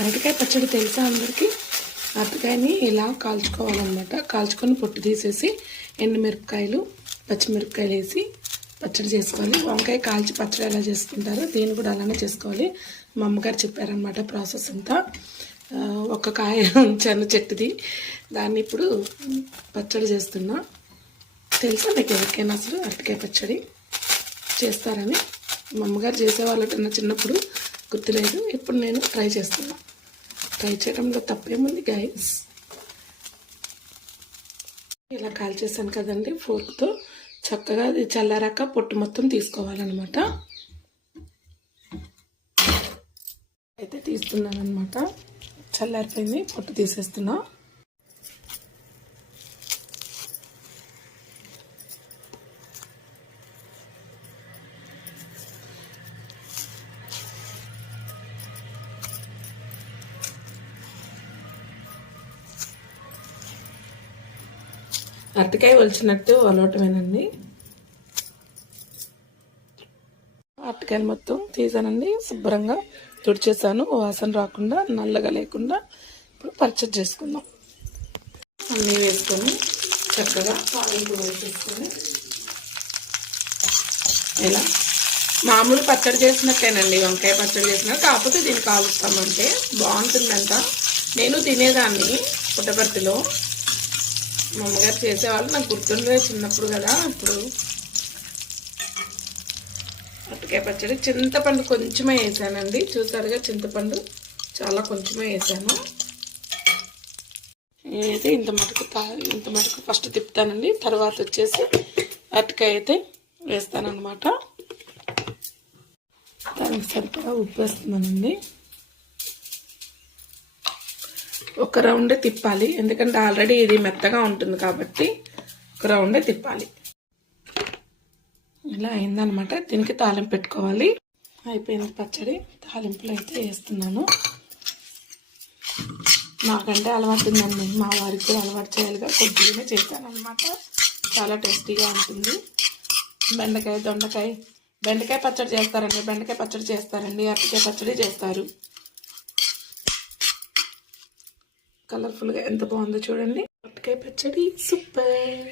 అరటికాయ పచ్చడి తెలుసా అందరికీ? అరటికాయని ఇలా కాల్చుకోవాలన్నమాట. కాల్చుకొని పొట్టు తీసేసి ఎండుమిరపకాయలు పచ్చిమిరపకాయలు వేసి పచ్చడి చేసుకోవాలి. వంకాయ కాల్చి పచ్చడి ఎలా చేసుకుంటారో దీన్ని కూడా అలానే చేసుకోవాలి. మా అమ్మగారు చెప్పారనమాట ప్రాసెస్ అంతా. ఒక కాయ ఉంచాను చెట్టుది, దాన్ని ఇప్పుడు పచ్చడి చేస్తున్నా. తెలుసా మీకు ఎవరికైనా అసలు అరటికాయ పచ్చడి చేస్తారని? మా అమ్మగారు చేసేవాళ్ళట చిన్నప్పుడు, గుర్తులేదు. ఇప్పుడు నేను ట్రై చేస్తున్నా. ట్రై చేయడంలో తప్పేముంది గైస్. ఇలా కాల్చేసాను కదండి ఫోర్క్తో. చక్కగా అది చల్లారాక పొట్టు మొత్తం తీసుకోవాలన్నమాట. అయితే తీస్తున్నాను అనమాట. చల్లారిపోయింది, పొట్టు తీసేస్తున్నా. అరటికాయ ఒలిచినట్టు ఒలవటమేనండి. అరటికాయలు మొత్తం తీసానండి, శుభ్రంగా తుడిచేసాను, వాసన రాకుండా నల్లగా లేకుండా. ఇప్పుడు పచ్చడి చేసుకుందాం. అన్నీ వేసుకొని చక్కగా తాలింపు వేసేసుకొని ఇలా మామూలు పచ్చడి చేసినట్టేనండి, వంకాయ పచ్చడి చేసినట్టు. కాకపోతే దీన్ని కాలుస్తామంటే బాగుంటుందంట. నేను తినేదాన్ని పుట్టపర్తిలో, మా అమ్మగారు చేసేవాళ్ళు. నాకు గుర్తుండే చిన్నప్పుడు కదా. ఇప్పుడు అరటికాయ పచ్చడి చింతపండు కొంచెమే వేసానండి. చూసారుగా, చింతపండు చాలా కొంచెమే వేసాను. నేనైతే ఇంత మటుకు ఫస్ట్ తిప్పుతానండి. తర్వాత వచ్చేసి అరటికాయ అయితే వేస్తానన్నమాట. దానికి సరిపడా ఉప్పు వేస్తున్నానండి. ఒక రౌండే తిప్పాలి, ఎందుకంటే ఆల్రెడీ ఇది మెత్తగా ఉంటుంది కాబట్టి ఒక రౌండే తిప్పాలి. ఇలా అయిందనమాట. దీనికి తాలింపు పెట్టుకోవాలి. అయిపోయింది పచ్చడి. తాలింపులు అయితే వేస్తున్నాను. నాకంటే అలవాటు ఉందండి, మా వారికి కూడా అలవాటు చేయాలిగా కొద్దిగానే చేశాను అనమాట. చాలా టేస్టీగా ఉంటుంది. బెండకాయ పచ్చడి చేస్తారండి. బెండకాయ పచ్చడి చేస్తారండి, అరటికాయ పచ్చడి చేస్తారు. కలర్ఫుల్గా ఎంత బాగుందో చూడండి. అరటికాయ పచ్చడి సూపర్.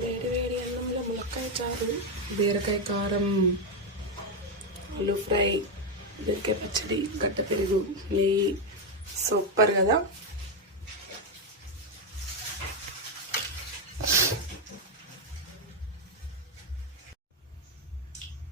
వేడి వేడి అన్నంలో ములక్కాయ చారు, బీరకాయ కారం, ఆలు ఫ్రై, బీరకాయ పచ్చడి, గడ్డ పెరుగు, నెయ్యి, సూపర్ కదా.